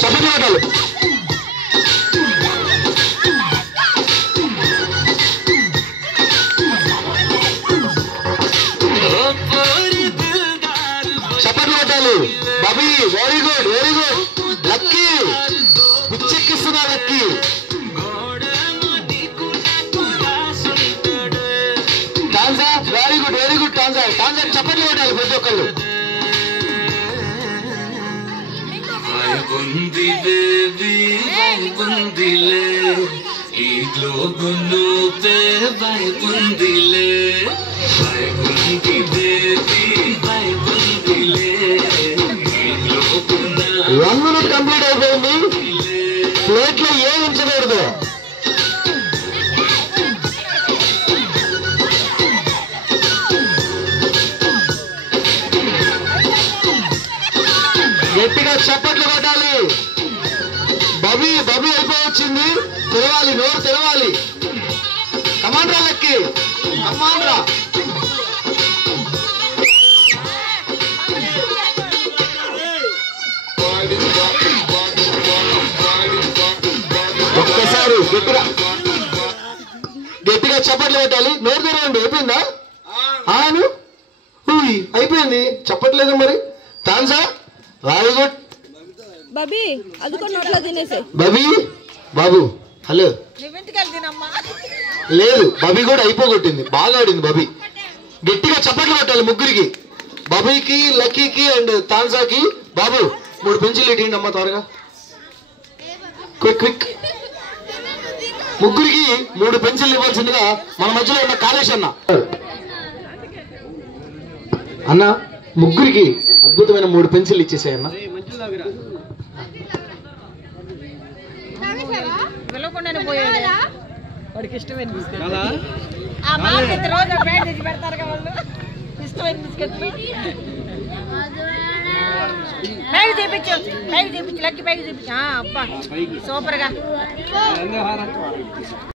చప్పట్లు కొట్టాలి. చప్పట్లు కొట్టాలి. Bobby very good, very good. Lucky పిచ్చెక్కిస్తున్నా. లక్కీ టాన్సా వెరీ గుడ్, వెరీ గుడ్. టాన్సా టాన్సా చప్పట్లు కొట్టాలి ప్రతి ఒక్కళ్ళు. వన్ మినిట్ కంప్లీట్ అయిపోయింది. ప్లేట్ లో ఏం ఉంచకూడదు. గట్టిగా చప్పట్లు కొట్టాలి. బబీ బబీ అయిపోవచ్చింది. తెరవాలి, నోరు తెరవాలి. కమాండ్రా లక్కి, కమాండ్రా. ఒక్కసారి గట్టిగా గట్టిగా చప్పట్లు కొట్టాలి. నోరు తెరవండి. అయిపోయిందా? ఆను అయిపోయింది. చెప్పట్లేదు మరి. తాన్సా వెరీ గుడ్. బబీ అదుకున్నట్లా తినేసే. బబీ బాబు హలో. లేదు బబీ కూడా అయిపోగొట్టింది. బాగా ఆడింది బబీ. గట్టిగా చప్పట్లు కొట్టాలి ముగ్గురికి. బబీకి, లక్కీకి అండ్ తాన్సాకి. బాబు 3 పెన్సిల్ ఇటీండి అమ్మ త్వరగా. Quick quick. ముగ్గురికి 3 పెన్సిల్ ఇవ్వాల్సిందిగా మన మధ్యలో ఉన్న కాళేష్ అన్న. అన్న ముగ్గురికి అద్భుతమైన 3 పెన్సిల్ ఇచ్చేసాయన్న. వాడికి ఇష్టమైన పైకి చూపించు, పైకి చూపించు, లక్కి పైకి చూపించు. అబ్బా సూపర్ గా.